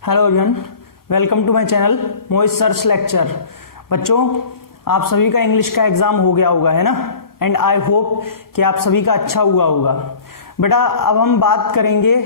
Hello everyone, welcome to my channel Mohit search lecture. बच्चों, आप सभी का इंग्लिश का एग्जाम हो गया होगा, है ना? एंड आई होप कि आप सभी का अच्छा हुआ होगा। बेटा, अब हम बात करेंगे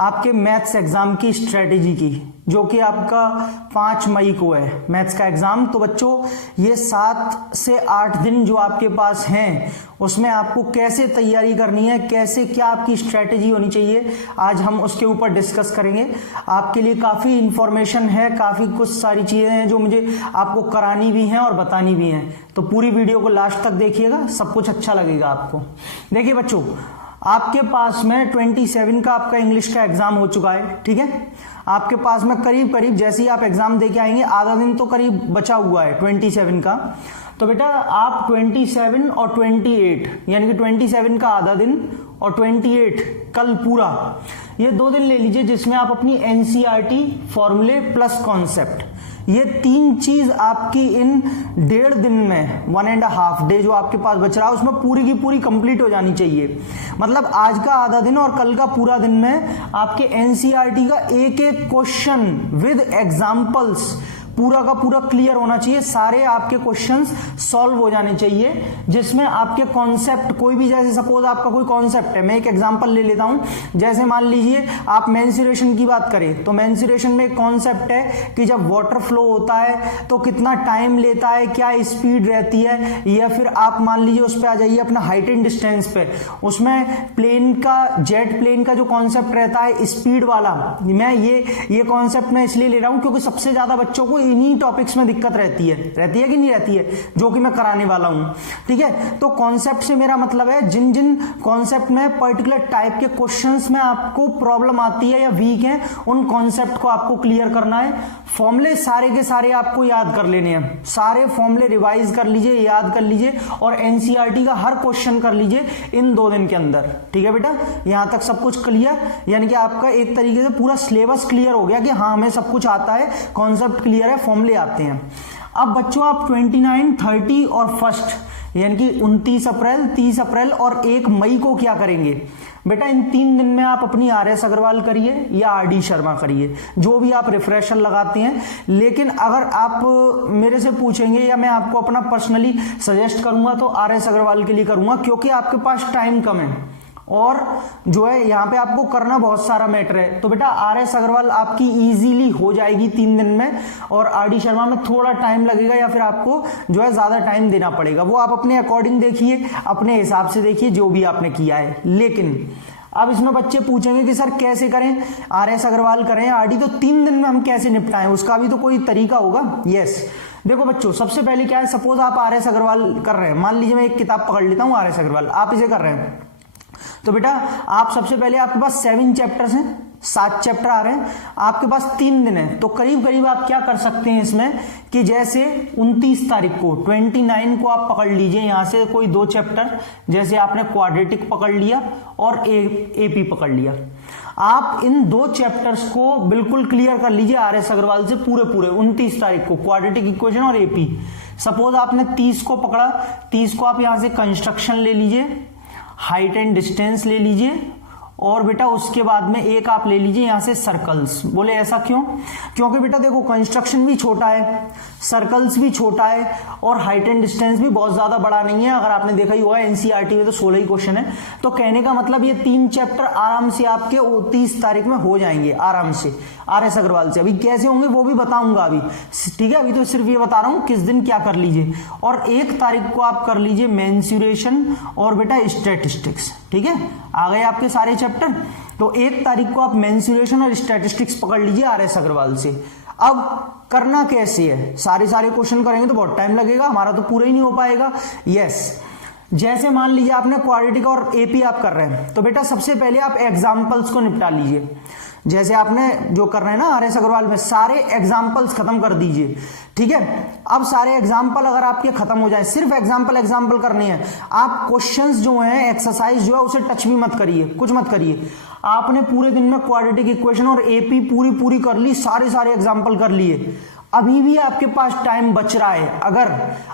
आपके मैथ्स एग्जाम की स्ट्रेटेजी की, जो कि आपका 5 मई को है मैथ्स का एग्जाम। तो बच्चों, ये 7 से 8 दिन जो आपके पास हैं, उसमें आपको कैसे तैयारी करनी है, कैसे क्या आपकी स्ट्रेटेजी होनी चाहिए, आज हम उसके ऊपर डिस्कस करेंगे। आपके लिए काफी इंफॉर्मेशन है, काफी कुछ सारी चीजें हैं जो मुझे आपको करानी भी हैं और बतानी भी हैं। तो पूरी वीडियो को लास्ट तक देखिएगा, सब कुछ अच्छा लगेगा आपको। देखिए बच्चों, आपके पास में 27 का आपका इंग्लिश का एग्जाम हो चुका है, ठीक है? आपके पास में करीब करीब जैसे ही आप एग्जाम देके आएंगे, आधा दिन तो करीब बचा हुआ है 27 का। तो बेटा, आप 27 और 28 यानी कि 27 का आधा दिन और 28 कल पूरा, ये 2 दिन ले लीजिए, जिसमें आप अपनी एनसीईआरटी फॉर्मूले प्लस कॉन्सेप्ट, ये 3 चीज आपकी इन 1.5 दिन में, 1.5 डे जो आपके पास बच रहा है, उसमें पूरी की पूरी कंप्लीट हो जानी चाहिए। मतलब आज का आधा दिन और कल का पूरा दिन में आपके एनसीईआरटी का एक एक क्वेश्चन विद एग्जांपल्स पूरा का पूरा क्लियर होना चाहिए। सारे आपके क्वेश्चंस सॉल्व हो जाने चाहिए, जिसमें आपके कॉन्सेप्ट कोई भी, जैसे सपोज आपका कोई कॉन्सेप्ट है, मैं एक एग्जांपल ले लेता हूं। जैसे मान लीजिए आप मेंस्ट्रुएशन की बात करें, तो मेंस्ट्रुएशन में एक कॉन्सेप्ट है कि जब वाटर फ्लो होता है तो कितना टाइम लेता है, क्या स्पीड रहती है, या फिर आप मान लीजिए उस पर आ जाइए अपना हाइट एंड डिस्टेंस पे, उसमें प्लेन का, जेट प्लेन का जो कॉन्सेप्ट रहता है स्पीड वाला, मैं ये कॉन्सेप्ट मैं इसलिए ले रहा हूं क्योंकि सबसे ज्यादा बच्चों को इन्हीं टॉपिक्स में दिक्कत रहती है कि नहीं रहती है, जो कि मैं कराने वाला हूं, ठीक है? तो कॉन्सेप्ट से मेरा मतलब है जिन जिन कॉन्सेप्ट में पर्टिकुलर टाइप के क्वेश्चंस में आपको प्रॉब्लम आती है या वीक है, उन कॉन्सेप्ट को आपको क्लियर करना है। फॉर्मूले सारे के सारे आपको याद कर लेने हैं, सारे फॉर्मूले रिवाइज कर लीजिए, याद कर लीजिए, और एनसीईआरटी का हर क्वेश्चन कर लीजिए इन 2 दिन के अंदर, ठीक है बेटा? यहां तक सब कुछ क्लियर, यानी कि आपका एक तरीके से पूरा सिलेबस क्लियर हो गया कि हाँ, हमें सब कुछ आता है, कॉन्सेप्ट क्लियर है, फॉर्मूले आते हैं। अब बच्चों, आप 29, 30 और 1 यानी कि 29 अप्रैल, 30 अप्रैल और 1 मई को क्या करेंगे बेटा? इन 3 दिन में आप अपनी आरएस अग्रवाल करिए या आरडी शर्मा करिए, जो भी आप रिफ्रेशर लगाते हैं। लेकिन अगर आप मेरे से पूछेंगे या मैं आपको अपना पर्सनली सजेस्ट करूंगा, तो आरएस अग्रवाल के लिए करूंगा, क्योंकि आपके पास टाइम कम है और जो है यहाँ पे आपको करना बहुत सारा मैटर है। तो बेटा, आरएस अग्रवाल आपकी इजीली हो जाएगी 3 दिन में, और आरडी शर्मा में थोड़ा टाइम लगेगा या फिर आपको जो है ज्यादा टाइम देना पड़ेगा। वो आप अपने अकॉर्डिंग देखिए, अपने हिसाब से देखिए जो भी आपने किया है। लेकिन अब इसमें बच्चे पूछेंगे कि सर कैसे करें, आरएस अग्रवाल करें आरडी, तो 3 दिन में हम कैसे निपटाएं, उसका भी तो कोई तरीका होगा। यस, देखो बच्चों, सबसे पहले क्या है, सपोज आप आरएस अग्रवाल कर रहे हैं, मान लीजिए मैं एक किताब पकड़ लेता हूं आरएस अग्रवाल, आप इसे कर रहे हैं। तो बेटा, आप सबसे पहले, आपके पास 7 चैप्टर्स हैं, 7 चैप्टर आ रहे हैं, आपके पास 3 दिन है। तो करीब करीब आप क्या कर सकते हैं इसमें कि जैसे 29 तारीख को, 29 को आप पकड़ लीजिए यहां से कोई 2 चैप्टर, जैसे आपने क्वाड्रेटिक पकड़ लिया और एपी पकड़ लिया। आप इन 2 चैप्टर्स को बिल्कुल क्लियर कर लीजिए आरएस अग्रवाल से पूरे 29 तारीख को, क्वाड्रेटिक इक्वेशन और एपी। सपोज आपने 30 को पकड़ा, 30 को आप यहां से कंस्ट्रक्शन ले लीजिए, हाइट एंड डिस्टेंस ले लीजिए, और बेटा उसके बाद में एक आप ले लीजिए यहां से सर्कल्स। बोले ऐसा क्यों? क्योंकि बेटा देखो, कंस्ट्रक्शन भी छोटा है, सर्कल्स भी छोटा है, और हाइट एंड डिस्टेंस भी बहुत ज्यादा बड़ा नहीं है। अगर आपने देखा ही हुआ है एनसीईआरटी में तो 16 ही क्वेश्चन है। तो कहने का मतलब ये 3 चैप्टर आराम से आपके 30 तारीख में हो जाएंगे आराम से आरएस अग्रवाल से। अभी कैसे होंगे वो भी बताऊंगा अभी, ठीक है? अभी तो सिर्फ ये बता रहा हूं किस दिन क्या कर लीजिए। और 1 तारीख को आप कर लीजिए मेंस्ट्रुएशन और बेटा स्टैटिस्टिक्स, ठीक है? आ गए आपके सारे चैप्टर। तो 1 तारीख को आप मेंस्ट्रुएशन और स्टैटिस्टिक्स पकड़ लीजिए आरएस अग्रवाल से। अब करना कैसे है, सारे क्वेश्चन करेंगे तो बहुत टाइम लगेगा, हमारा तो पूरा ही नहीं हो पाएगा। यस, जैसे मान लीजिए आपने क्वाड्रेटिक और एपी आप कर रहे हैं, तो बेटा सबसे पहले आप एग्जाम्पल्स को निपटा लीजिए। जैसे आपने जो कर रहे हैं ना आरएस अग्रवाल में, सारे एग्जाम्पल्स खत्म कर दीजिए, ठीक है? अब सारे एग्जाम्पल अगर आपके खत्म हो जाए, सिर्फ एग्जाम्पल करने हैं, आप क्वेश्चंस जो हैं, एक्सरसाइज जो है, उसे टच भी मत करिए, कुछ मत करिए। आपने पूरे दिन में क्वाड्रेटिक इक्वेशन और एपी पूरी कर ली, सारे एग्जाम्पल कर लिए। अभी भी आपके पास टाइम बच रहा है, अगर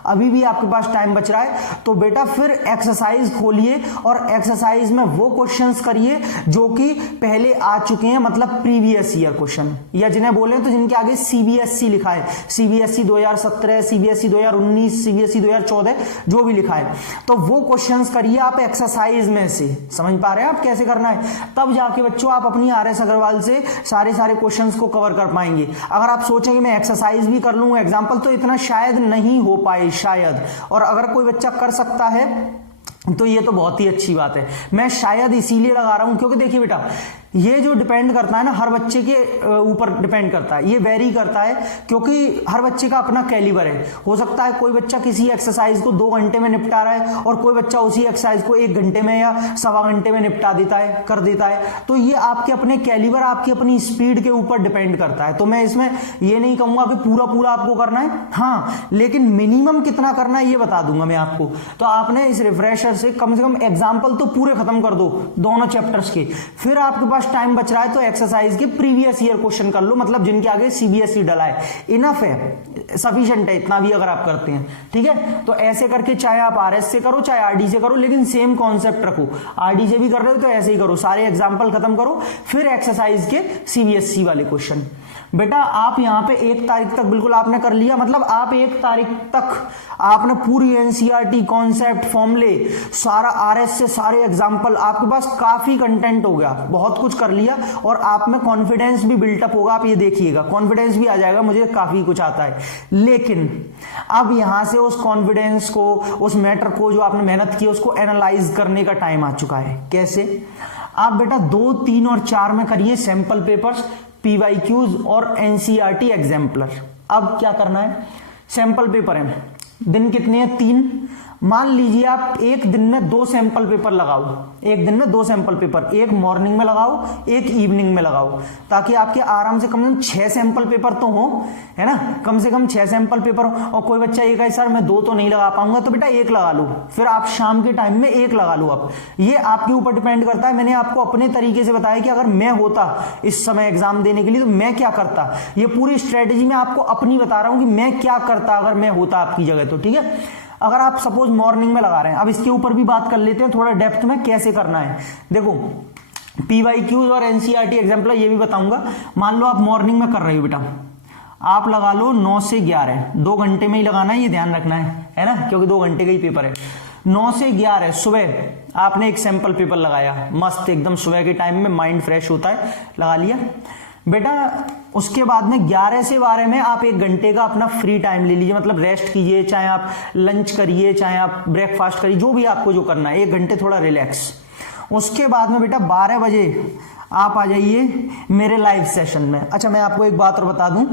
अभी भी आपके पास टाइम बच रहा है तो बेटा फिर एक्सरसाइज खोलिए और एक्सरसाइज में वो क्वेश्चंस करिए जो कि पहले आ चुके हैं, मतलब प्रीवियस ईयर क्वेश्चन, या जिन्हें बोले तो जिनके आगे सीबीएसई लिखा है, सीबीएसई 2017, सीबीएसई 2019, सीबीएसई 2014 जो भी लिखा है, तो वो क्वेश्चंस करिए आप एक्सरसाइज में से। समझ पा रहे हैं आप कैसे करना है? तब जाके बच्चों आप अपनी आरएस अग्रवाल से सारे क्वेश्चंस को कवर कर पाएंगे। अगर आप सोचेंगे मैं एक्सरसाइज भी कर लूं एग्जाम्पल, तो इतना शायद नहीं हो पाए, शायद। और अगर कोई बच्चा कर सकता है तो ये तो बहुत ही अच्छी बात है। मैं शायद इसीलिए लगा रहा हूं क्योंकि देखिए बेटा, ये जो डिपेंड करता है ना, हर बच्चे के ऊपर डिपेंड करता है, ये वेरी करता है, क्योंकि हर बच्चे का अपना कैलिबर है। हो सकता है कोई बच्चा किसी एक्सरसाइज को 2 घंटे में निपटा रहा है और कोई बच्चा उसी एक्सरसाइज को 1 घंटे में या 1.25 घंटे में निपटा देता है, कर देता है। तो ये आपके अपने कैलिबर, आपकी अपनी स्पीड के ऊपर डिपेंड करता है। तो मैं इसमें ये नहीं कहूंगा कि पूरा आपको करना है, हाँ, लेकिन मिनिमम कितना करना है ये बता दूंगा मैं आपको। तो आपने इस रिफ्रेशर से कम एग्जाम्पल तो पूरे खत्म कर दो दोनों चैप्टर्स के, फिर आपके पास टाइम बच रहा है तो एक्सरसाइज के प्रीवियस ईयर क्वेश्चन कर लो, मतलब जिनके आगे सीबीएसई डला है। इनफ है, सफिशिएंट है, इतना भी अगर आप करते हैं, ठीक है। तो ऐसे करके चाहे आप आरएस से करो चाहे आरडी से करो, लेकिन सेम कॉन्सेप्ट रखो। आरडी से भी कर रहे हो तो ऐसे ही करो, सारे एग्जाम्पल खत्म करो, फिर एक्सरसाइज के सीबीएसई वाले क्वेश्चन। बेटा आप यहां पे 1 तारीख तक बिल्कुल आपने कर लिया, मतलब आप 1 तारीख तक आपने पूरी एनसीईआरटी कॉन्सेप्ट, फॉर्मूले, सारा आरएस से सारे एग्जाम्पल, आपके पास काफी कंटेंट हो गया, बहुत कुछ कर लिया और आप में कॉन्फिडेंस भी बिल्टअप होगा। आप ये देखिएगा, कॉन्फिडेंस भी आ जाएगा, मुझे काफी कुछ आता है। लेकिन अब यहां से उस कॉन्फिडेंस को, उस मैटर को जो आपने मेहनत की उसको एनालाइज करने का टाइम आ चुका है। कैसे? आप बेटा 2, 3 और 4 में करिए सैंपल पेपर्स, पीवाईक्यूज और एनसीईआरटी एग्जाम्पलर। अब क्या करना है? सैंपल पेपर है, दिन कितने हैं? 3। मान लीजिए आप एक दिन में 2 सैंपल पेपर लगाओ, एक दिन में 2 सैंपल पेपर, एक मॉर्निंग में लगाओ, एक इवनिंग में लगाओ, ताकि आपके आराम से कम 6 सैंपल पेपर तो हो, है ना, कम से कम 6 सैंपल पेपर हो। और कोई बच्चा ये कहे सर मैं 2 तो नहीं लगा पाऊंगा, तो बेटा 1 लगा लो, फिर आप शाम के टाइम में 1 लगा लो। आप ये आपके ऊपर डिपेंड करता है। मैंने आपको अपने तरीके से बताया कि अगर मैं होता इस समय एग्जाम देने के लिए तो मैं क्या करता। ये पूरी स्ट्रेटेजी मैं आपको अपनी बता रहा हूं कि मैं क्या करता अगर मैं होता आपकी जगह, तो ठीक है। अगर आप सपोज मॉर्निंग में लगा रहे हैं, अब इसके ऊपर भी बात कर लेते हैं थोड़ा डेप्थ में कैसे करना है। देखो पीवाईक्यूज और एनसीईआरटी एग्जाम्पल ये भी बताऊंगा। मान लो आप मॉर्निंग में कर रहे हो बेटा, आप लगा लो 9 से 11, 2 घंटे में ही लगाना है, ये ध्यान रखना है ना, क्योंकि 2 घंटे का ही पेपर है। 9 से 11 सुबह आपने एक सैंपल पेपर लगाया, मस्त एकदम सुबह के टाइम में माइंड फ्रेश होता है, लगा लिया बेटा। उसके बाद में 11 से 12 में आप 1 घंटे का अपना फ्री टाइम ले लीजिए, मतलब रेस्ट कीजिए, चाहे आप लंच करिए, चाहे आप ब्रेकफास्ट करिए, जो भी आपको जो करना है, 1 घंटे थोड़ा रिलैक्स। उसके बाद में बेटा 12 बजे आप आ जाइए मेरे लाइव सेशन में। अच्छा मैं आपको एक बात और बता दूं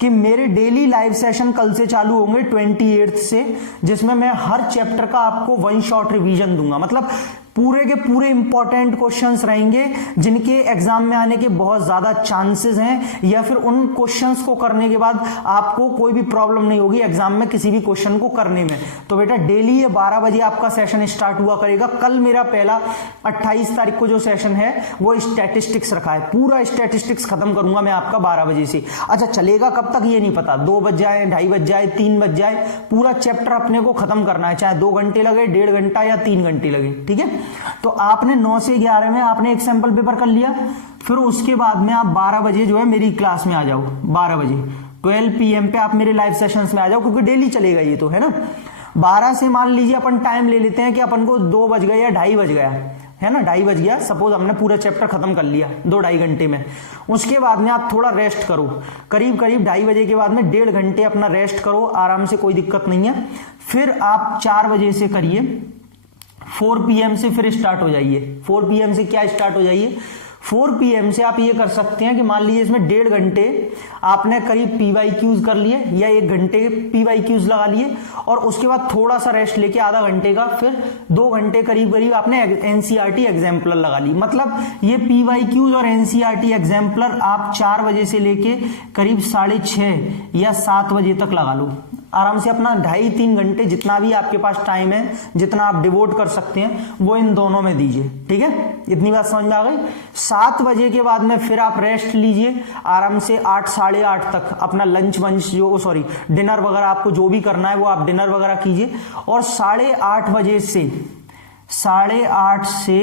कि मेरे डेली लाइव सेशन कल से चालू होंगे 28 से, जिसमें मैं हर चैप्टर का आपको 1 शॉट रिवीजन दूंगा, मतलब पूरे के पूरे इंपॉर्टेंट क्वेश्चंस रहेंगे जिनके एग्जाम में आने के बहुत ज्यादा चांसेस हैं, या फिर उन क्वेश्चंस को करने के बाद आपको कोई भी प्रॉब्लम नहीं होगी एग्जाम में किसी भी क्वेश्चन को करने में। तो बेटा डेली ये 12 बजे आपका सेशन स्टार्ट हुआ करेगा। कल मेरा पहला 28 तारीख को जो सेशन है वो स्टैटिस्टिक्स रखा है, पूरा स्टैटिस्टिक्स खत्म करूंगा मैं आपका 12 बजे से। अच्छा चलेगा कब तक ये नहीं पता, 2 बज जाए, 2:30 बज जाए, 3 बज जाए, पूरा चैप्टर अपने को खत्म करना है, चाहे 2 घंटे लगे, 1.5 घंटा या 3 घंटे लगे, ठीक है। तो आपने 9 से 11 में आपने एक सैंपल पेपर कर लिया, फिर उसके बाद में आप 12 बजे जो है मेरी क्लास में आ जाओ, 12 बजे 12 PM पे आप मेरे लाइव सेशंस में आ जाओ, क्योंकि डेली चलेगा ये तो, है ना। 12 से मान लीजिए अपन टाइम ले लेते हैं कि अपन को 2 बज गए या 2:30 बज गया, है ना, 2:30 बज गया, सपोज हमने पूरा चैप्टर खत्म कर लिया 2-2.5 घंटे में। उसके बाद में आप थोड़ा रेस्ट करो, करीब 2:30 बजे के बाद में 1.5 घंटे अपना रेस्ट करो आराम से, कोई दिक्कत नहीं है। फिर आप 4 बजे से करिए, 4 PM से फिर स्टार्ट हो जाइए। 4 PM से क्या स्टार्ट हो जाइए, 4 PM से आप ये कर सकते हैं कि मान लीजिए इसमें 1.5 घंटे आपने करीब पीवाईक्यूज कर लिए या 1 घंटे पीवाईक्यूज लगा लिए, और उसके बाद थोड़ा सा रेस्ट लेके आधा घंटे का, फिर 2 घंटे करीब करीब आपने एनसीईआरटी एग्जाम्पलर लगा ली। मतलब ये पीवाईक्यूज और एनसीईआरटी एग्जाम्पलर आप 4 बजे से लेके करीब 6:30 या 7 बजे तक लगा लो। आराम से अपना 2.5-3 घंटे जितना भी आपके पास टाइम है, जितना आप डिवोट कर सकते हैं, वो इन दोनों में दीजिए। ठीक है, इतनी बात समझ में आ गई। 7 बजे के बाद में फिर आप रेस्ट लीजिए आराम से 8 साढ़े 8 तक अपना लंच वंच जो सॉरी डिनर वगैरह आपको जो भी करना है वो आप डिनर वगैरह कीजिए। और 8:30 बजे से 8:30 से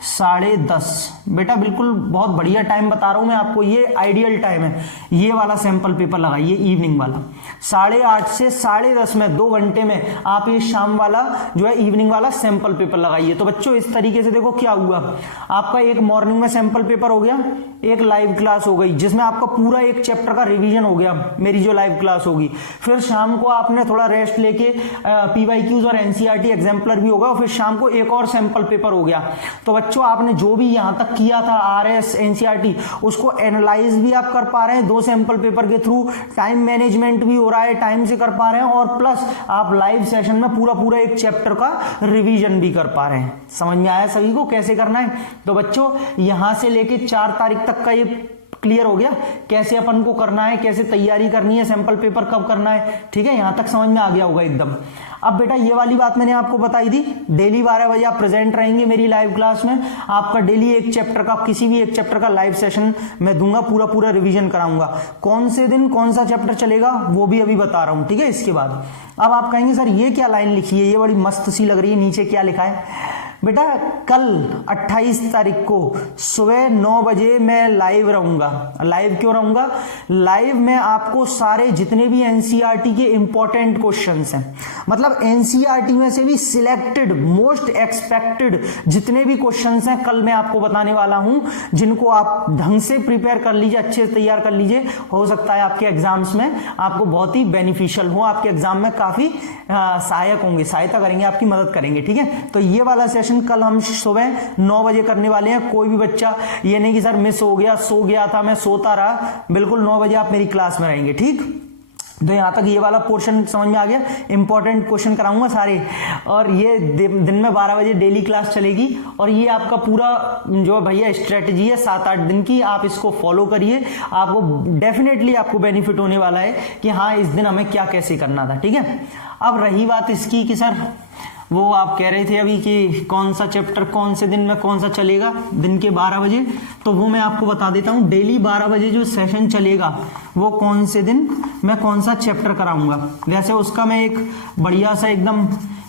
10:30 बेटा बिल्कुल बहुत बढ़िया टाइम बता रहा हूं मैं आपको, ये आइडियल टाइम है। ये वाला सैंपल पेपर लगाइए इवनिंग वाला 8:30 से 10:30 में 2 घंटे में आप ये शाम वाला जो है इवनिंग वाला सैंपल पेपर लगाइए। तो बच्चों इस तरीके से देखो क्या हुआ, आपका एक मॉर्निंग में सैंपल पेपर हो गया, एक लाइव क्लास हो गई जिसमें आपका पूरा एक चैप्टर का रिवीजन हो गया, मेरी जो लाइव क्लास होगी। फिर शाम को आपने थोड़ा रेस्ट लेके PYQs और NCERT एग्जाम्पलर भी होगा, और फिर शाम को एक और सैंपल पेपर हो गया। तो बच्चों आपने जो भी यहां तक किया था RS NCERT उसको एनालाइज भी आप कर पा रहे हैं 2 सैंपल पेपर के थ्रू, टाइम मैनेजमेंट भी हो रहा है, टाइम से कर पा रहे हैं, और प्लस आप लाइव सेशन में पूरा एक चैप्टर का रिवीजन भी कर पा रहे हैं। समझ में आया सभी को कैसे करना है? तो बच्चों यहां से लेके 4 तारीख तक का ये क्लियर हो गया कैसे अपन को करना है, कैसे तैयारी करनी है, सैंपल पेपर कब करना है। ठीक है, यहां तक समझ में आ गया होगा एकदम। अब बेटा ये वाली बात मैंने आपको बताई थी, डेली 12 बजे आप प्रेजेंट रहेंगे मेरी लाइव क्लास में। आपका डेली एक चैप्टर का, किसी भी एक चैप्टर का लाइव सेशन मैं दूंगा, पूरा रिवीजन कराऊंगा। कौन से दिन कौन सा चैप्टर चलेगा वो भी अभी बता रहा हूं। ठीक है, इसके बाद अब आप कहेंगे सर ये क्या लाइन लिखी है, ये बड़ी मस्त सी लग रही है, नीचे क्या लिखा है? बेटा कल 28 तारीख को सुबह 9 बजे मैं लाइव रहूंगा। लाइव क्यों रहूंगा? लाइव में आपको सारे जितने भी NCERT के इंपॉर्टेंट क्वेश्चंस हैं, मतलब NCERT में से भी सिलेक्टेड मोस्ट एक्सपेक्टेड जितने भी क्वेश्चंस हैं कल मैं आपको बताने वाला हूं, जिनको आप ढंग से प्रिपेयर कर लीजिए, अच्छे से तैयार कर लीजिए। हो सकता है आपके एग्जाम्स में आपको बहुत ही बेनिफिशियल हो, आपके एग्जाम में काफी सहायक होंगे, सहायता करेंगे, आपकी मदद करेंगे। ठीक है, तो ये वाला सेशन कल हम सुबह 9 बजे करने वाले हैं। कोई भी बच्चा ये नहीं कि सर मिस हो गया, सो गया था, मैं सोता रहा, बिल्कुल 9 बजे आप मेरी क्लास में रहेंगे। ठीक, तो यहां तक ये वाला पोर्शन समझ में आ गया। इंपॉर्टेंट क्वेश्चन कराऊंगा सारे, और ये दिन में 12 बजे डेली क्लास चलेगी। और ये आपका पूरा जो भैया स्ट्रेटजी है 7-8 दिन की, आप इसको फॉलो करिए, आपको डेफिनेटली आपको बेनिफिट होने वाला है कि हाँ इस दिन हमें क्या कैसे करना था। ठीक है, अब रही बात इसकी कि सर वो आप कह रहे थे अभी कि कौन सा चैप्टर कौन से दिन में कौन सा चलेगा दिन के 12 बजे, तो वो मैं आपको बता देता हूं। डेली 12 बजे जो सेशन चलेगा वो कौन से दिन मैं कौन सा चैप्टर कराऊंगा। वैसे उसका मैं एक बढ़िया सा एकदम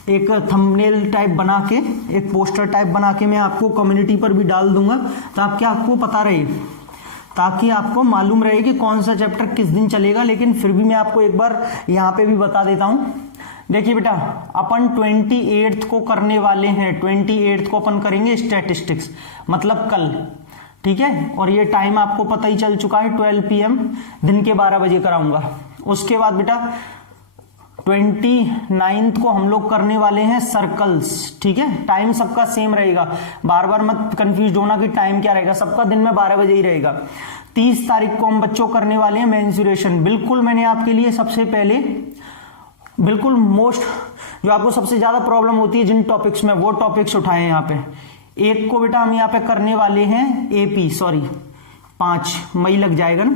एक थंबनेल टाइप बना के, एक पोस्टर टाइप बना के मैं आपको कम्युनिटी पर भी डाल दूंगा, ताकि आपको पता रहे, ताकि आपको मालूम रहे कि कौन सा चैप्टर किस दिन चलेगा। लेकिन फिर भी मैं आपको एक बार यहाँ पे भी बता देता हूं। देखिए बेटा अपन 28 को करने वाले हैं, 28 को अपन करेंगे स्टैटिस्टिक्स, मतलब कल। ठीक है, और ये टाइम आपको पता ही चल चुका है 12 PM दिन के 12 बजे कराऊंगा। उसके बाद बेटा 29 को हम लोग करने वाले हैं सर्कल्स। ठीक है, टाइम सबका सेम रहेगा, बार बार मत कंफ्यूज होना कि टाइम क्या रहेगा, सबका दिन में 12 बजे ही रहेगा। 30 तारीख को हम बच्चों करने वाले हैं मेंसुरेशन। बिल्कुल मैंने आपके लिए सबसे पहले बिल्कुल मोस्ट जो आपको सबसे ज्यादा प्रॉब्लम होती है जिन टॉपिक्स में, वो टॉपिक्स उठाए हैं यहाँ पे। एक को बेटा हम यहाँ पे करने वाले हैं AP, सॉरी 5 मई लग जाएगा ना,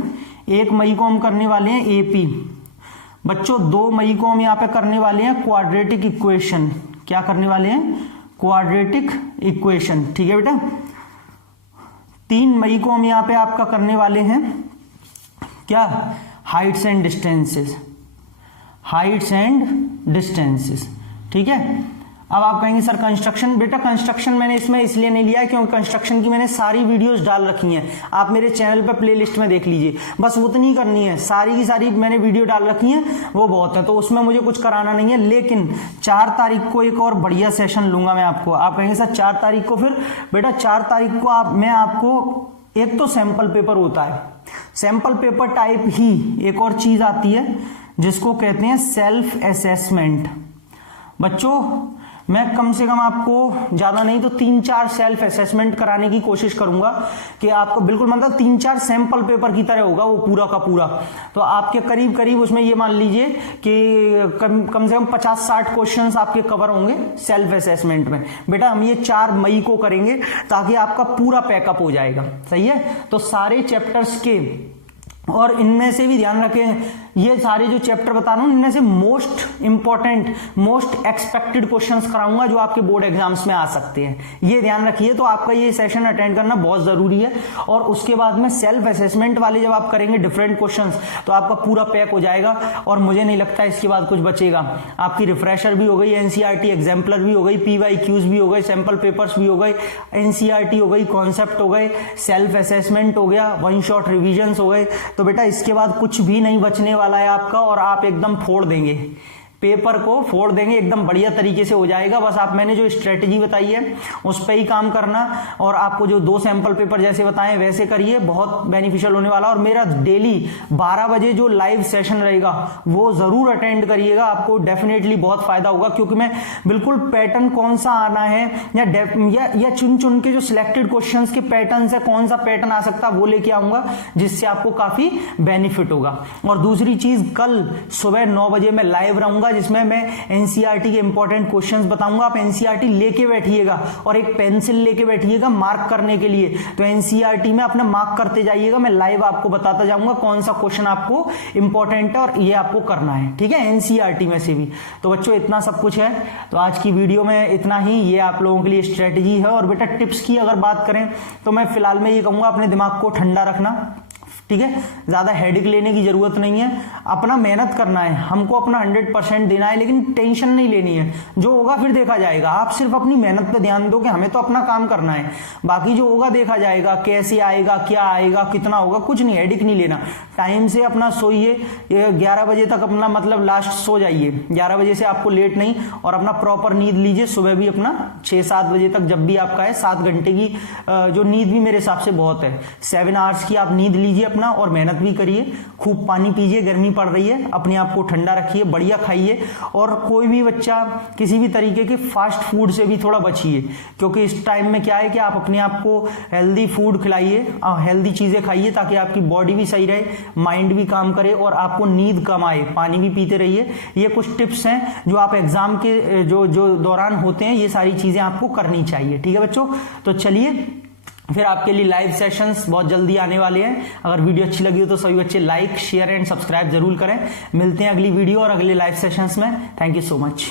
1 मई को हम करने वाले हैं AP। बच्चों 2 मई को हम यहाँ पे करने वाले हैं क्वाड्रेटिक इक्वेशन। क्या करने वाले हैं? Quadratic equation. ठीक है बेटा, 3 मई को हम यहाँ पे आपका करने वाले हैं क्या? Heights and distances, Heights and distances. ठीक है, अब आप कहेंगे सर कंस्ट्रक्शन। बेटा कंस्ट्रक्शन मैंने इसमें इसलिए नहीं लिया है क्योंकि कंस्ट्रक्शन की मैंने सारी वीडियोस डाल रखी हैं, आप मेरे चैनल पे प्लेलिस्ट में देख लीजिए, बस उतनी करनी है, सारी की सारी मैंने वीडियो डाल रखी हैं, वो बहुत है, तो उसमें मुझे कुछ कराना नहीं है। लेकिन 4 तारीख को एक और बढ़िया सेशन लूंगा मैं आपको। आप कहेंगे सर 4 तारीख को, फिर बेटा 4 तारीख को मैं आपको एक तो सैंपल पेपर होता है, सैंपल पेपर टाइप ही एक और चीज आती है जिसको कहते हैं सेल्फ असेसमेंट। बच्चों मैं कम से कम आपको ज्यादा नहीं तो 3-4 सेल्फ असेसमेंट कराने की कोशिश करूंगा कि आपको बिल्कुल मतलब 3-4 सैंपल पेपर की तरह होगा वो पूरा का पूरा। तो आपके करीब करीब उसमें ये मान लीजिए कि कम से कम 50-60 क्वेश्चंस आपके कवर होंगे सेल्फ असेसमेंट में। बेटा हम ये 4 मई को करेंगे ताकि आपका पूरा पैकअप हो जाएगा। सही है, तो सारे चैप्टर्स के, और इनमें से भी ध्यान रखें ये सारे जो चैप्टर बता रहा हूं इनमें से most important, most expected questions कराऊंगा जो आपके बोर्ड एग्जाम्स में आ सकते हैं, ये ध्यान रखिए। तो आपका ये सेशन अटेंड करना बहुत जरूरी है। और उसके बाद में सेल्फ असेसमेंट वाले जब आप करेंगे डिफरेंट क्वेश्चंस, तो आपका पूरा पैक हो जाएगा और मुझे नहीं लगता इसके बाद कुछ बचेगा। आपकी रिफ्रेशर भी हो गई, एनसीईआरटी एग्जाम्पलर भी हो गई, पीवाईक्यूज भी हो गए, सैंपल पेपर्स भी हो गए, एनसीईआरटी हो गई, कॉन्सेप्ट हो गए, सेल्फ असेसमेंट हो गया, वन शॉट रिविजन्स हो गए। तो बेटा इसके बाद कुछ भी नहीं बचने वाला है आपका और आप एकदम फोड़ देंगे, पेपर को फोड़ देंगे, एकदम बढ़िया तरीके से हो जाएगा। बस आप मैंने जो स्ट्रेटेजी बताई है उस पर ही काम करना और आपको जो 2 सैंपल पेपर जैसे बताएं वैसे करिए, बहुत बेनिफिशियल होने वाला। और मेरा डेली 12 बजे जो लाइव सेशन रहेगा वो जरूर अटेंड करिएगा, आपको डेफिनेटली बहुत फायदा होगा। क्योंकि मैं बिल्कुल पैटर्न कौन सा आना है या चुन चुन के जो सिलेक्टेड क्वेश्चन के पैटर्न है, कौन सा पैटर्न आ सकता है वो लेके आऊंगा, जिससे आपको काफी बेनिफिट होगा। और दूसरी चीज, कल सुबह 9 बजे मैं लाइव रहूंगा जिसमें मैं एनसीईआरटी के इंपॉर्टेंट क्वेश्चंस बताऊंगा। आप एनसीईआरटी लेके बैठिएगा और एक पेंसिल लेके बैठिएगा मार्क करने के लिए। तो एनसीईआरटी में अपना मार्क करते जाइएगा, मैं लाइव आपको बताता जाऊंगा कौन सा क्वेश्चन आपको इंपॉर्टेंट है और ये आपको करना है, ठीक है, एनसीईआरटी में से भी। तो बच्चों इतना सब कुछ है। तो आज की वीडियो में इतना ही, ये आप लोगों के लिए स्ट्रेटेजी है। और बेटा टिप्स की अगर बात करें तो मैं फिलहाल में ये कहूंगा अपने दिमाग को ठंडा रखना, ठीक है, ज्यादा हेडेक लेने की जरूरत नहीं है। अपना मेहनत करना है, हमको अपना 100% देना है, लेकिन टेंशन नहीं लेनी है, जो होगा फिर देखा जाएगा। आप सिर्फ अपनी मेहनत पे ध्यान दो कि हमें तो अपना काम करना है, बाकी जो होगा देखा जाएगा, कैसे आएगा, क्या आएगा, कितना होगा, कुछ नहीं, हेडेक नहीं लेना। टाइम से अपना सोइए, 11 बजे तक अपना मतलब लास्ट सो जाइए, 11 बजे से आपको लेट नहीं, और अपना प्रॉपर नींद लीजिए। सुबह भी अपना 6-7 बजे तक जब भी आपका है, 7 घंटे की जो नींद भी मेरे हिसाब से बहुत है, 7 आवर्स की आप नींद लीजिए और मेहनत भी करिए। खूब पानी पीजिए, गर्मी पड़ रही है, अपने आप को ठंडा रखिए, बढ़िया खाइए। और कोई भी बच्चा किसी भी तरीके के फास्ट फूड से भी थोड़ा बचिए, क्योंकि इस टाइम में क्या है कि आप अपने आप को हेल्दी फूड खिलाइए, हेल्दी चीजें खाइए, ताकि आपकी बॉडी भी सही रहे, माइंड भी काम करे और आपको नींद कम आए। पानी भी पीते रहिए। ये कुछ टिप्स हैं जो आप एग्जाम के जो दौरान होते हैं, ये सारी चीजें आपको करनी चाहिए, ठीक है बच्चों। तो चलिए फिर आपके लिए लाइव सेशंस बहुत जल्दी आने वाले हैं। अगर वीडियो अच्छी लगी हो तो सभी बच्चे लाइक, शेयर एंड सब्सक्राइब जरूर करें। मिलते हैं अगली वीडियो और अगले लाइव सेशंस में। Thank you so much.